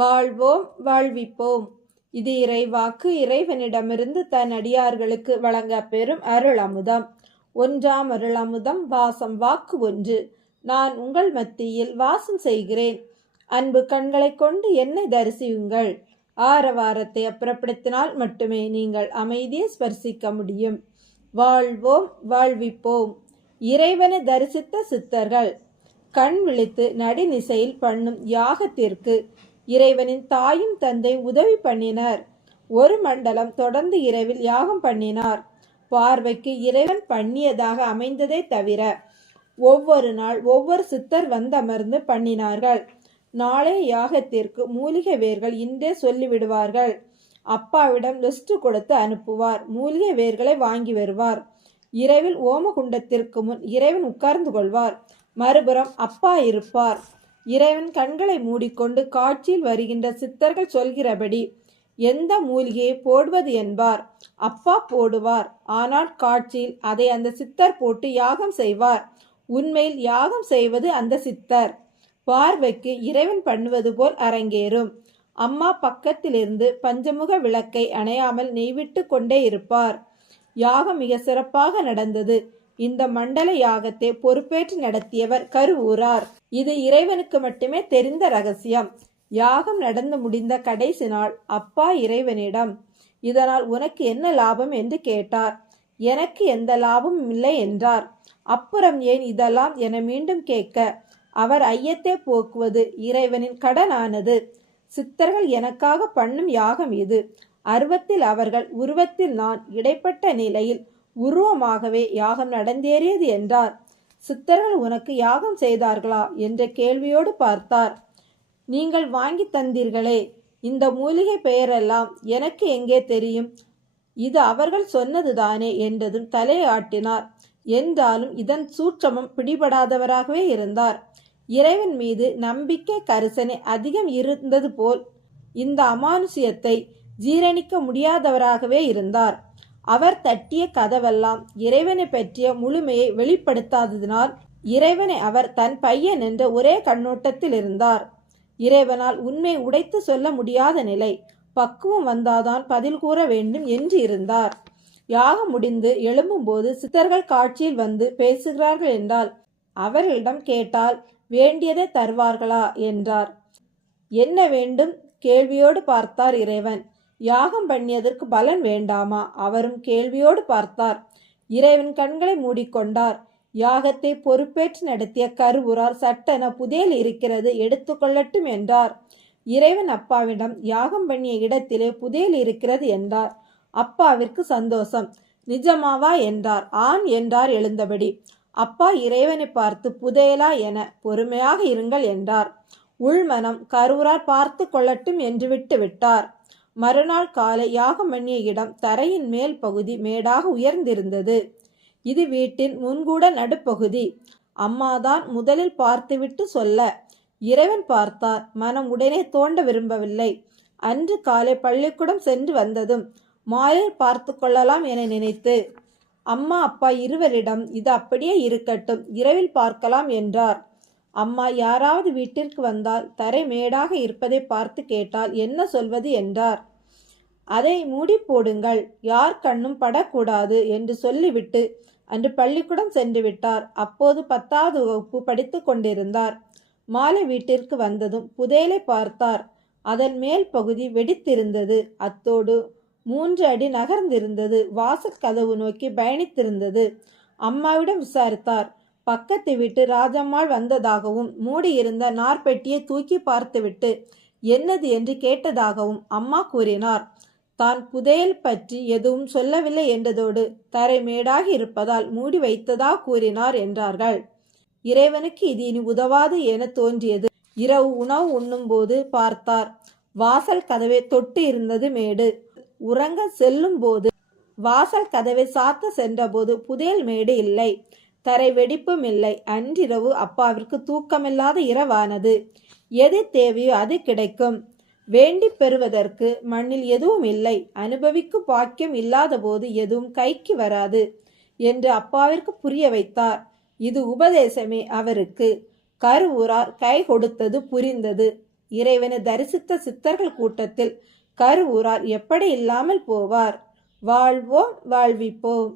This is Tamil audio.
வாழ்வோம் வாழ்விப்போம். இது இறைவாக்கு. இறைவனிடமிருந்து தன் அடியார்களுக்கு வழங்க பெறும் அருள் அமுதம். 1ஆம் அருள் அமுதம். வாசம். வாக்கு 1. நான் உங்கள் மத்தியில் வாசம் செய்கிறேன். அன்பு கண்களை கொண்டு என்னை தரிசியுங்கள். ஆரவாரத்தை அப்புறப்படுத்தினால் மட்டுமே நீங்கள் அமைதியை ஸ்பர்சிக்க முடியும். வாழ்வோம் வாழ்விப்போம். இறைவனை தரிசித்த சித்தர்கள் கண் விழித்து நடுநிசையில் பண்ணும் யாகத்திற்கு இறைவனின் தாயும் தந்தை உதவி பண்ணினர். ஒரு மண்டலம் தொடர்ந்து இரவில் யாகம் பண்ணினார். பார்வைக்கு இறைவன் பண்ணியதாக அமைந்ததே தவிர ஒவ்வொரு நாள் ஒவ்வொரு சித்தர் வந்தமர்ந்து பண்ணினார்கள். நாளே யாகத்திற்கு மூலிகை வேர்கள் இன்றே சொல்லிவிடுவார்கள். அப்பாவிடம் லிஸ்ட் கொடுத்து அனுப்புவார். மூலிகை வேர்களை வாங்கி வருவார். இரவில் ஓமகுண்டத்திற்கு முன் இறைவன் உட்கார்ந்து கொள்வார். மறுபுறம் அப்பா இருப்பார். இறைவன் கண்களை மூடிக்கொண்டு காட்சியில் வருகின்ற சித்தர்கள் சொல்கிறபடி எந்த மூலிகையை போடுவது என்பார். அப்பா போடுவார். ஆனால் காட்சியில் அதை அந்த சித்தர் போட்டு யாகம் செய்வார். உண்மையில் யாகம் செய்வது அந்த சித்தர். பார்வைக்கு இறைவன் பண்ணுவது போல் அரங்கேறும். அம்மா பக்கத்திலிருந்து பஞ்சமுக விளக்கை அணையாமல் நெய்விட்டு கொண்டே இருப்பார். யாகம் மிக சிறப்பாக நடந்தது. இந்த மண்டல யாகத்தை பொறுப்பேற்று நடத்தியவர் கருவூரார். இது இறைவனுக்கு மட்டுமே தெரிந்த ரகசியம். யாகம் நடந்து முடிந்த கடைசி நாள் அப்பா இறைவனிடம், இதனால் உனக்கு என்ன லாபம் என்று கேட்டார். எனக்கு எந்த லாபமும் இல்லை என்றார். அப்புறம் ஏன் இதெல்லாம் என மீண்டும் கேட்க, அவர் ஐயத்தை போக்குவது இறைவனின் கடனானது. சித்தர்கள் எனக்காக பண்ணும் யாகம் இது. அருவத்தில் அவர்கள், உருவத்தில் நான், இடைப்பட்ட நிலையில் உருவமாகவே யாகம் நடந்தேறியது என்றார். சித்தர்கள் உனக்கு யாகம் செய்தார்களா என்ற கேள்வியோடு பார்த்தார். நீங்கள் வாங்கி தந்தீர்களே, இந்த மூலிகை பெயரெல்லாம் எனக்கு எங்கே தெரியும்? இது அவர்கள் சொன்னதுதானே என்றதும் தலையாட்டினார். என்றாலும் இதன் சூட்சமம் பிடிபடாதவராகவே இருந்தார். இறைவன் மீது நம்பிக்கை கரிசனை அதிகம் இருந்தது போல் இந்த அமானுஷ்யத்தை ஜீரணிக்க முடியாதவராகவே இருந்தார். அவர் தட்டிய கதவெல்லாம் இறைவனை பற்றிய முழுமையை வெளிப்படுத்தாததினால் இறைவனை அவர் தன் பையன் என்ற ஒரே கண்ணோட்டத்தில் இருந்தார். இறைவனால் உண்மை உடைத்து சொல்ல முடியாத நிலை. பக்குவம் வந்தாதான் பதில் கூற வேண்டும் என்று இருந்தார். யாகம் முடிந்து எழும்பும்போது சித்தர்கள் காட்சியில் வந்து பேசுகிறார்கள் என்றால் அவர்களிடம் கேட்டால் வேண்டியதை தருவார்களா என்றார். என்ன வேண்டும் கேள்வியோடு பார்த்தார் இறைவன். யாகம் பண்ணியதற்கு பலன் வேண்டாமா? அவரும் கேள்வியோடு பார்த்தார். இறைவன் கண்களை மூடிக்கொண்டார். யாகத்தை பொறுப்பேற்று நடத்திய கருவூரார் சட்டென புதையல் இருக்கிறது, எடுத்துக்கொள்ளட்டும் என்றார். இறைவன் அப்பாவிடம் யாகம் பண்ணிய இடத்திலே புதையல் இருக்கிறது என்றார். அப்பாவிற்கு சந்தோஷம். நிஜமாவா என்றார். ஆண் என்றார் எழுந்தபடி. அப்பா இறைவனை பார்த்து புதையலா என, பொறுமையாக இருங்கள் என்றார். உள்மனம் கருவூரார் பார்த்து கொள்ளட்டும் என்று விட்டு விட்டார். மறுநாள் காலை யாகம் பண்ணிய இடம் தரையின் மேல் பகுதி மேடாக உயர்ந்திருந்தது. இது வீட்டின் முன்கூட நடுப்பகுதி. அம்மாதான் முதலில் பார்த்துவிட்டு சொல்ல, இறைவன் பார்த்தார். மனம் உடனே தோண்ட விரும்பவில்லை. அன்று காலை பள்ளிக்கூடம் சென்று வந்ததும் மாலையில் பார்த்து கொள்ளலாம் என நினைத்து அம்மா அப்பா இருவரிடம் இது அப்படியே இருக்கட்டும், இரவில் பார்க்கலாம் என்றார். அம்மா யாராவது வீட்டிற்கு வந்தால் தரை மேடாக இருப்பதை பார்த்து கேட்டால் என்ன சொல்வது என்றார். அதை மூடி போடுங்கள், யார் கண்ணும் படக்கூடாது என்று சொல்லிவிட்டு அன்று பள்ளிக்கூடம் சென்று விட்டார். அப்போது 10வது வகுப்பு படித்து கொண்டிருந்தார். மாலை வீட்டிற்கு வந்ததும் புதையலை பார்த்தார். அதன் மேல் பகுதி வெடித்திருந்தது. அத்தோடு 3 அடி நகர்ந்திருந்தது. வாசற் கதவு நோக்கி பயணித்திருந்தது. அம்மாவிடம் விசாரித்தார். பக்கத்து வீட்டு ராஜம்மாள் வந்ததாகவும் மூடியிருந்த நார்பெட்டியை தூக்கி பார்த்துவிட்டு என்னது என்று கேட்டதாகவும் அம்மா கூறினார். தான் புதையல் பற்றி எதுவும் சொல்லவில்லை என்றதோடு தரை மேடாகி இருப்பதால் மூடி வைத்ததா கூறினார் என்றார்கள். இறைவனுக்கு இது இனி உதவாது என தோன்றியது. இரவு உணவு உண்ணும்போது பார்த்தார். வாசல் கதவை தொட்டு இருந்தது மேடு. உறங்க செல்லும் போது வாசல் கதவை சாத்த சென்றபோது புதையல் மேடு இல்லை, தரை வெடிப்பும் இல்லை. அன்றிரவு அப்பாவிற்கு தூக்கமில்லாத இரவானது. எது தேவையோ அது கிடைக்கும். வேண்டி பெறுவதற்கு மண்ணில் எதுவும் இல்லை. அனுபவிக்கும் பாக்கியம் இல்லாத போது எதுவும் கைக்கு வராது என்று அப்பாவிற்கு புரிய வைத்தார். இது உபதேசமே அவருக்கு. கருவூரார் கை கொடுத்தது புரிந்தது. இறைவனை தரிசித்த சித்தர்கள் கூட்டத்தில் கருவூரார் எப்படி இல்லாமல் போவார்? வாழ்வோம், வாழ்விப்போம்.